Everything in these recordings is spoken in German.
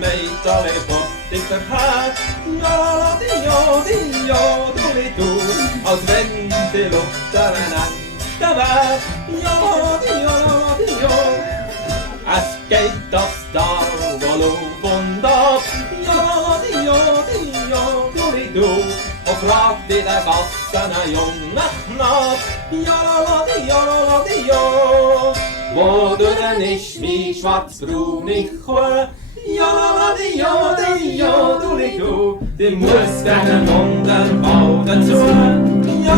mig tar vi bort det här. Ja, do-li-do. Aus Wände luktar en andra värld. Ja, Askeit av stav och lovbåndag. Ja, do-li-do. Och klart det där bassarna jonga knap. Ja. Wurde nicht wie schwarzbrunig Chor. Ja, do-li-do. Det muss deinen Wunderbau dazu. Ja.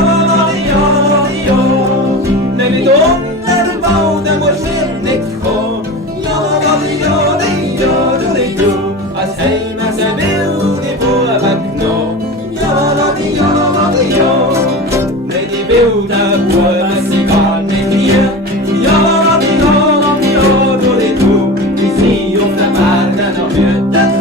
När vi Wunderbau, der muss wir nicht kommen. Ja, do-li-do. Als Heimat er will die Burg nå. Ja. Nej, die Bilder Burg sie gar nicht hier. Ja, do-li-do. Vi ser ofta världen och mötet